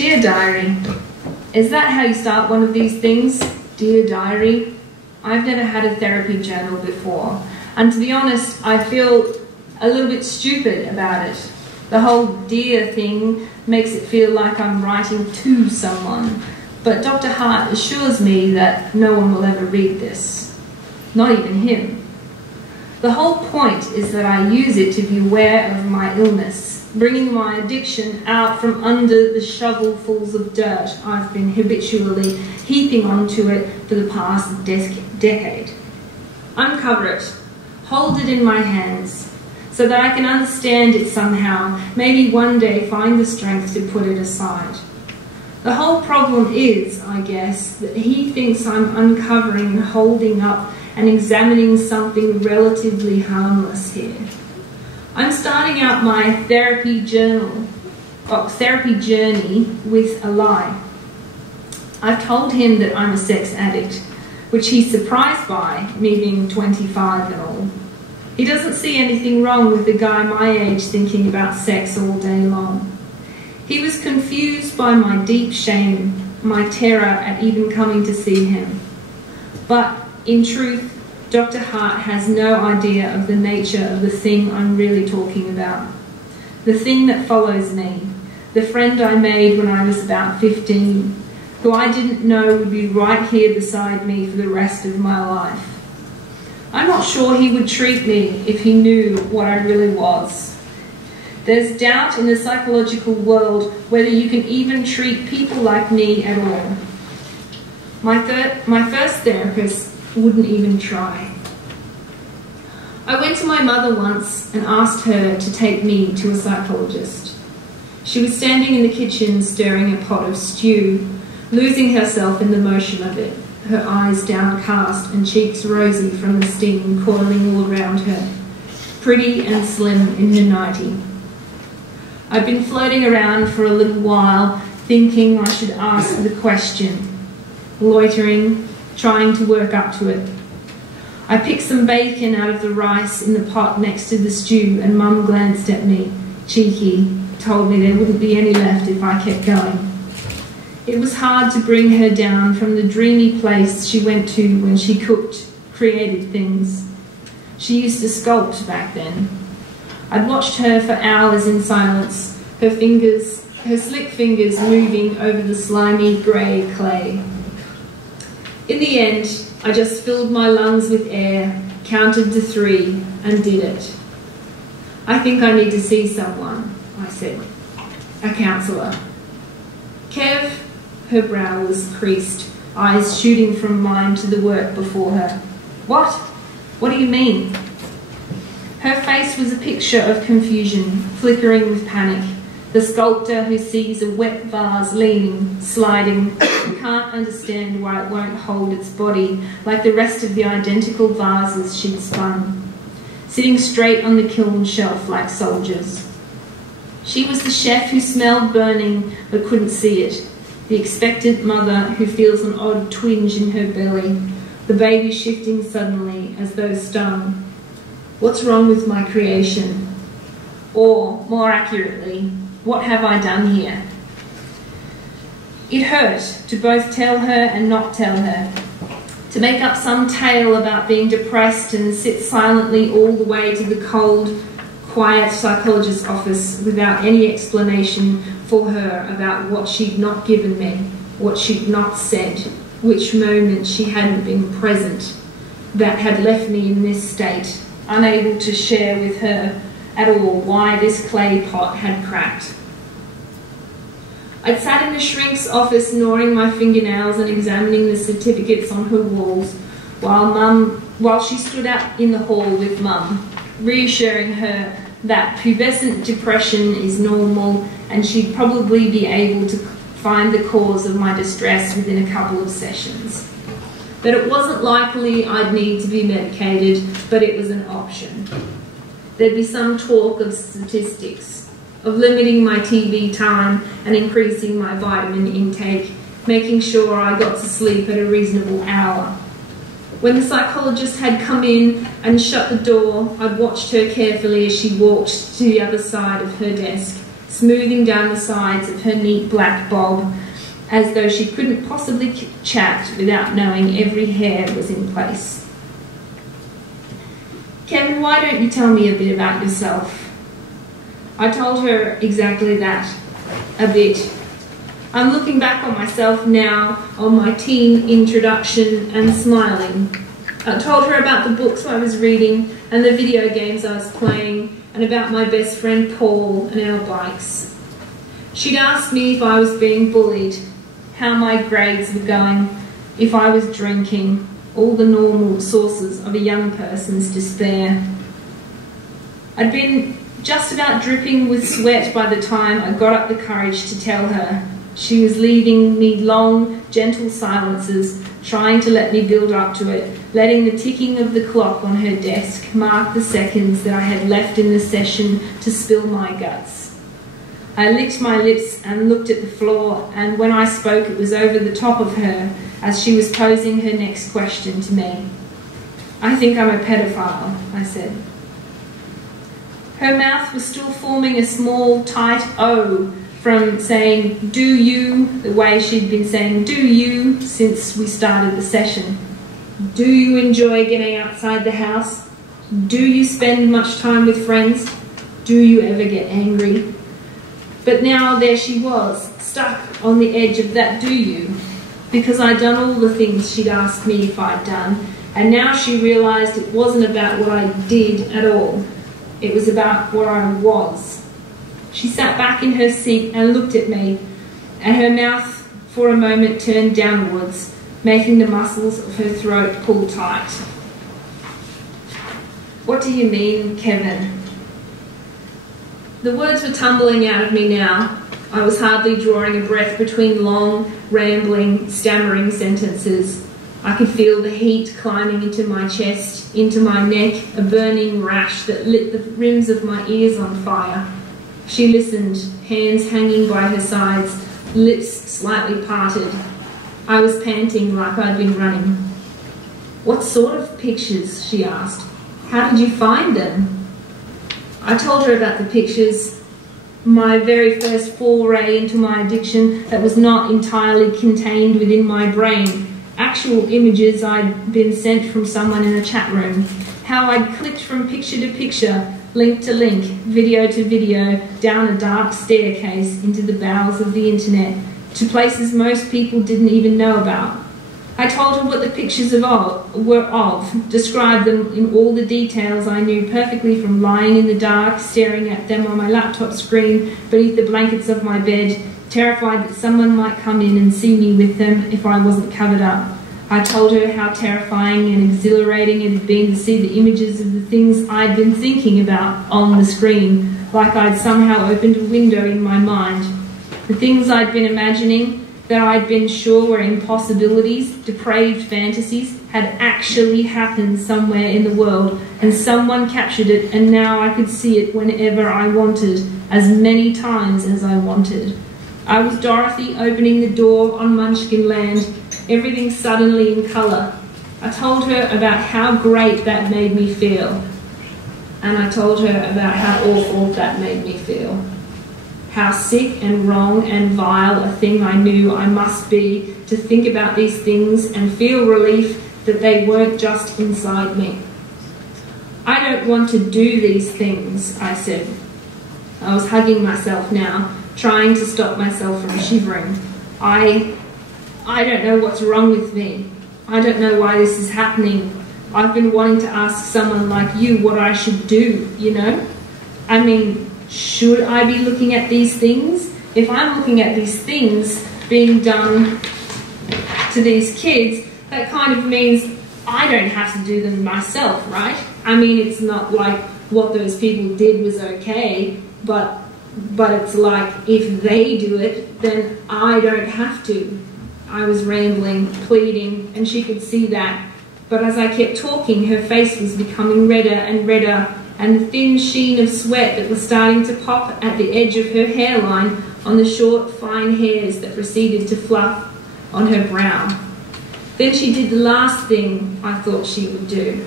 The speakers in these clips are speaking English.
Dear Diary, is that how you start one of these things? Dear Diary? I've never had a therapy journal before, and to be honest, I feel a little bit stupid about it. The whole dear thing makes it feel like I'm writing to someone, but Dr. Hart assures me that no one will ever read this, not even him. The whole point is that I use it to be aware of my illness, bringing my addiction out from under the shovelfuls of dirt I've been habitually heaping onto it for the past decade. Uncover it, hold it in my hands, so that I can understand it somehow, maybe one day find the strength to put it aside. The whole problem is, I guess, that he thinks I'm uncovering and holding up and examining something relatively harmless here. I'm starting out my therapy journey with a lie. I've told him that I'm a sex addict, which he's surprised by, me being 25 and all. He doesn't see anything wrong with a guy my age thinking about sex all day long. He was confused by my deep shame, my terror at even coming to see him. But in truth, Dr. Hart has no idea of the nature of the thing I'm really talking about. The thing that follows me, the friend I made when I was about 15, who I didn't know would be right here beside me for the rest of my life. I'm not sure he would treat me if he knew what I really was. There's doubt in the psychological world whether you can even treat people like me at all. My first therapist wouldn't even try. I went to my mother once and asked her to take me to a psychologist. She was standing in the kitchen stirring a pot of stew, losing herself in the motion of it, her eyes downcast and cheeks rosy from the steam coiling all around her, pretty and slim in her nightie. I'd been floating around for a little while, thinking I should ask the question, loitering, trying to work up to it. I picked some bacon out of the rice in the pot next to the stew, and Mum glanced at me, cheeky, told me there wouldn't be any left if I kept going. It was hard to bring her down from the dreamy place she went to when she cooked, created things. She used to sculpt back then. I'd watched her for hours in silence, her slick fingers moving over the slimy grey clay. In the end, I just filled my lungs with air, counted to 3, and did it. I think I need to see someone, I said. A counsellor. Kev, her brow was creased, eyes shooting from mine to the work before her. What? What do you mean? Her face was a picture of confusion, flickering with panic. The sculptor who sees a wet vase leaning, sliding, can't understand why it won't hold its body like the rest of the identical vases she'd spun, sitting straight on the kiln shelf like soldiers. She was the chef who smelled burning but couldn't see it, the expectant mother who feels an odd twinge in her belly, the baby shifting suddenly as though stung. What's wrong with my creation? Or, more accurately, what have I done here? It hurt to both tell her and not tell her, to make up some tale about being depressed and sit silently all the way to the cold, quiet psychologist's office without any explanation for her about what she'd not given me, what she'd not said, which moment she hadn't been present, that had left me in this state, unable to share with her at all why this clay pot had cracked. I'd sat in the shrink's office gnawing my fingernails and examining the certificates on her walls while she stood out in the hall with Mum, reassuring her that pubescent depression is normal and she'd probably be able to find the cause of my distress within a couple of sessions. That it wasn't likely I'd need to be medicated, but it was an option. There'd be some talk of statistics, of limiting my TV time and increasing my vitamin intake, making sure I got to sleep at a reasonable hour. When the psychologist had come in and shut the door, I'd watched her carefully as she walked to the other side of her desk, smoothing down the sides of her neat black bob, as though she couldn't possibly chat without knowing every hair was in place. Kevin, why don't you tell me a bit about yourself? I told her exactly that, a bit. I'm looking back on myself now, on my teen introduction, and smiling. I told her about the books I was reading and the video games I was playing, and about my best friend Paul and our bikes. She'd asked me if I was being bullied, how my grades were going, if I was drinking, all the normal sources of a young person's despair. I'd been just about dripping with sweat by the time I got up the courage to tell her. She was leaving me long, gentle silences, trying to let me build up to it, letting the ticking of the clock on her desk mark the seconds that I had left in the session to spill my guts. I licked my lips and looked at the floor, and when I spoke it was over the top of her as she was posing her next question to me. I think I'm a pedophile, I said. Her mouth was still forming a small, tight O from saying, do you, the way she'd been saying, do you, since we started the session. Do you enjoy getting outside the house? Do you spend much time with friends? Do you ever get angry? But now there she was, stuck on the edge of that do you, because I'd done all the things she'd asked me if I'd done, and now she realised it wasn't about what I did at all. It was about what I was. She sat back in her seat and looked at me, and her mouth for a moment turned downwards, making the muscles of her throat pull tight. What do you mean, Kevin? The words were tumbling out of me now. I was hardly drawing a breath between long, rambling, stammering sentences. I could feel the heat climbing into my chest, into my neck, a burning rash that lit the rims of my ears on fire. She listened, hands hanging by her sides, lips slightly parted. I was panting like I'd been running. What sort of pictures? She asked. How did you find them? I told her about the pictures, my very first foray into my addiction that was not entirely contained within my brain, actual images I'd been sent from someone in a chat room, how I'd clicked from picture to picture, link to link, video to video, down a dark staircase into the bowels of the internet, to places most people didn't even know about. I told her what the pictures were of, described them in all the details I knew perfectly, from lying in the dark, staring at them on my laptop screen beneath the blankets of my bed, terrified that someone might come in and see me with them if I wasn't covered up. I told her how terrifying and exhilarating it had been to see the images of the things I'd been thinking about on the screen, like I'd somehow opened a window in my mind. The things I'd been imagining, that I'd been sure were impossibilities, depraved fantasies, had actually happened somewhere in the world, and someone captured it, and now I could see it whenever I wanted, as many times as I wanted. I was Dorothy opening the door on Munchkin Land, everything suddenly in colour. I told her about how great that made me feel. And I told her about how awful that made me feel. How sick and wrong and vile a thing I knew I must be to think about these things and feel relief that they weren't just inside me. I don't want to do these things, I said. I was hugging myself now, trying to stop myself from shivering. I don't know what's wrong with me. I don't know why this is happening. I've been wanting to ask someone like you what I should do, you know? I mean, should I be looking at these things? If I'm looking at these things being done to these kids, that kind of means I don't have to do them myself, right? I mean, it's not like what those people did was okay, but it's like if they do it, then I don't have to. I was rambling, pleading, and she could see that. But as I kept talking, her face was becoming redder and redder, and the thin sheen of sweat that was starting to pop at the edge of her hairline on the short, fine hairs that proceeded to fluff on her brow. Then she did the last thing I thought she would do.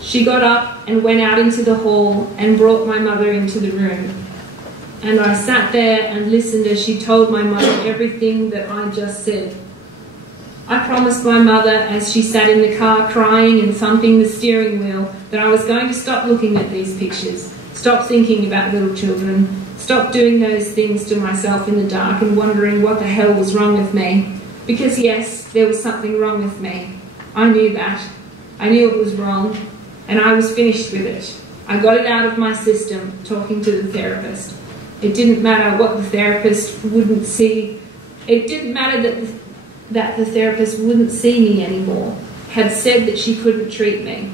She got up and went out into the hall and brought my mother into the room. and I sat there and listened as she told my mother everything that I just said. I promised my mother, as she sat in the car crying and thumping the steering wheel, that I was going to stop looking at these pictures, stop thinking about little children, stop doing those things to myself in the dark and wondering what the hell was wrong with me. Because yes, there was something wrong with me. I knew that. I knew it was wrong, and I was finished with it. I got it out of my system, talking to the therapist. It didn't matter what the therapist wouldn't see. It didn't matter that the therapist wouldn't see me anymore, had said that she couldn't treat me.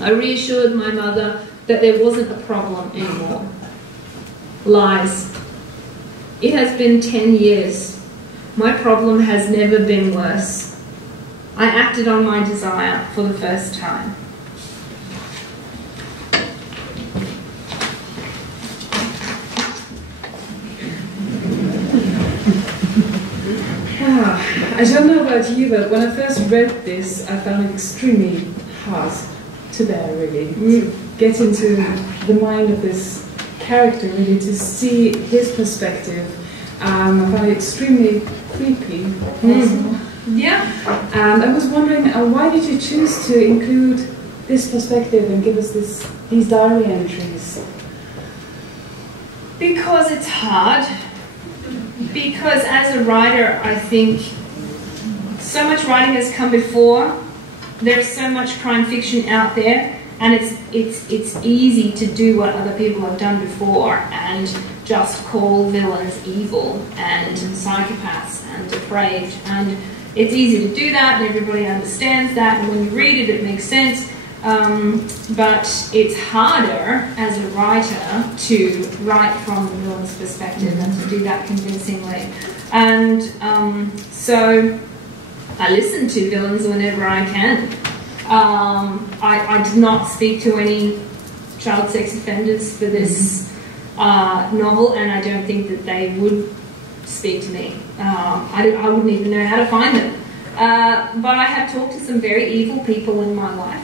I reassured my mother that there wasn't a problem anymore. Lies. It has been 10 years. My problem has never been worse. I acted on my desire for the first time. I don't know about you, but when I first read this, I found it extremely hard to bear, really. To get into the mind of this character, really, to see his perspective. I found it extremely creepy, also. Yeah. And I was wondering, why did you choose to include this perspective and give us these diary entries? Because it's hard. Because as a writer, I think so much writing has come before. There's so much crime fiction out there, and it's easy to do what other people have done before and just call villains evil and psychopaths and depraved. And it's easy to do that, and everybody understands that, and when you read it, it makes sense. But it's harder as a writer to write from the villain's perspective and to do that convincingly. And so I listen to villains whenever I can. I did not speak to any child sex offenders for this novel, and I don't think that they would speak to me. I wouldn't even know how to find them. But I have talked to some very evil people in my life.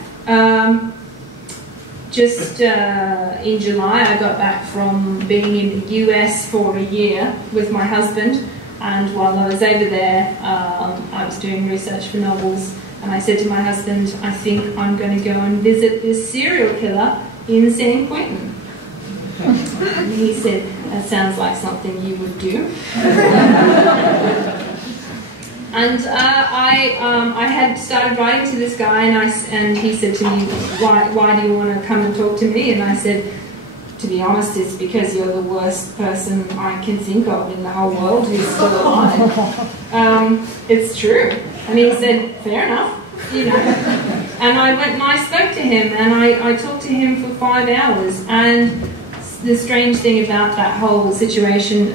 Just in July, I got back from being in the US for a year with my husband, and while I was over there, I was doing research for novels, and I said to my husband, I think I'm going to go and visit this serial killer in San Quentin. And he said, that sounds like something you would do. And I had started writing to this guy, and he said to me, why do you want to come and talk to me? And I said, to be honest, it's because you're the worst person I can think of in the whole world who's still alive. It's true. And he said, fair enough, you know. And I went and I spoke to him, and I talked to him for 5 hours. And the strange thing about that whole situation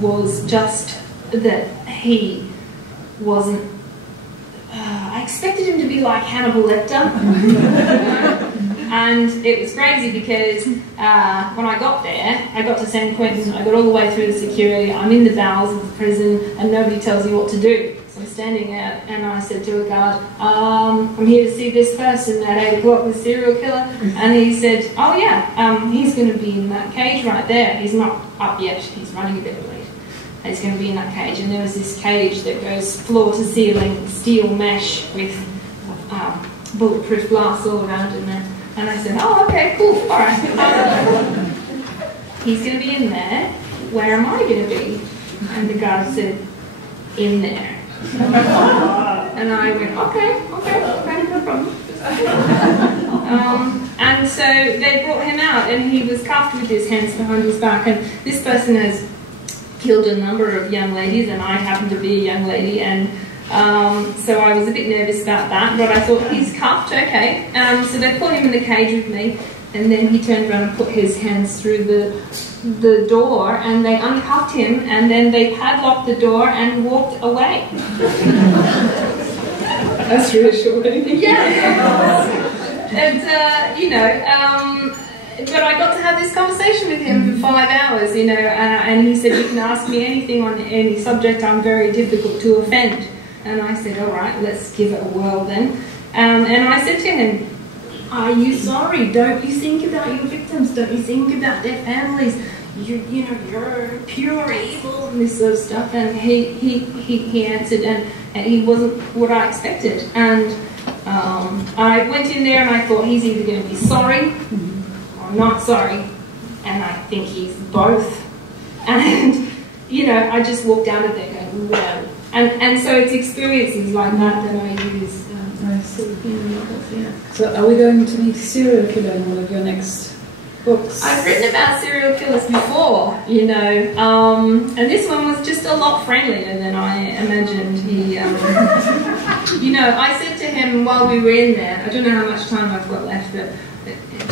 was just that he wasn't... I expected him to be like Hannibal Lecter. And it was crazy because when I got there, I got to San Quentin, I got all the way through the security, I'm in the bowels of the prison, and nobody tells you what to do. So I'm standing out, and I said to a guard, I'm here to see this person at 8 o'clock, the serial killer. And he said, oh yeah, he's going to be in that cage right there. He's not up yet, he's running a bit late. He's going to be in that cage. And there was this cage that goes floor to ceiling, steel mesh with bulletproof glass all around in there. And I said, oh, okay, cool, all right. He's going to be in there. Where am I going to be? And the guard said, in there. And I went, okay, no problem. And so they brought him out, and he was cuffed with his hands behind his back. And this person has killed a number of young ladies, and I happen to be a young lady, and so I was a bit nervous about that, but I thought, he's cuffed, okay. So they put him in the cage with me, and then he turned around and put his hands through the door, and they uncuffed him, and then they padlocked the door and walked away. That's reassuring. Yeah. And, you know, but I got to have this conversation with him for 5 hours, you know, and he said, you can ask me anything on any subject, I'm very difficult to offend. And I said, all right, let's give it a whirl then. And I said to him, are you sorry? Don't you think about your victims? Don't you think about their families? you're pure evil and this sort of stuff. And he answered, and he wasn't what I expected. And I went in there and I thought he's either going to be sorry or not sorry, and I think he's both. And I just walked out of there going, wow. And so it's experiences like that that I use. I see. Yeah. So are we going to meet a serial killer in one of your next books? I've written about serial killers before, and this one was just a lot friendlier than I imagined. He, I said to him while we were in there, I don't know how much time I've got left, but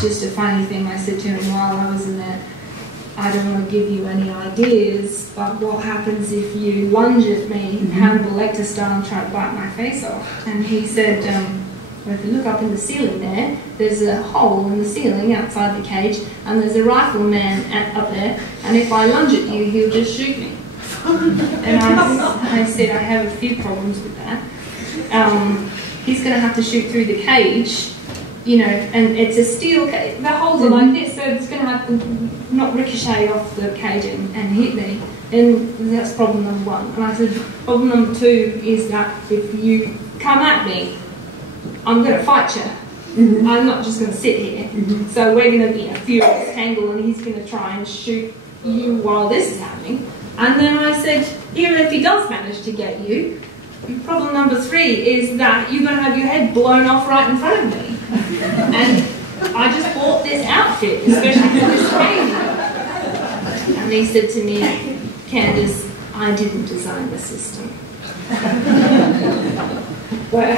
just a funny thing I said to him while I was in there, I don't want to give you any ideas, but what happens if you lunge at me, Hannibal Lecter style, and try to bite my face off? And he said, well, if you look up in the ceiling there's a hole in the ceiling outside the cage, and there's a rifleman up there, and if I lunge at you, he'll just shoot me. And I said, I have a few problems with that. He's going to have to shoot through the cage, and it's a steel cage. The holes are like this, so it's going to have to not ricochet off the cage and hit me. And that's problem number one. And I said, problem number two is that if you come at me, I'm going to fight you. I'm not just going to sit here. So we're going to be in a furious tangle, and he's going to try and shoot you while this is happening. And then I said, even if he does manage to get you, problem number three is that you're going to have your head blown off right in front of me. And I just bought this outfit, especially for this occasion. And he said to me, Candice, I didn't design the system. Well,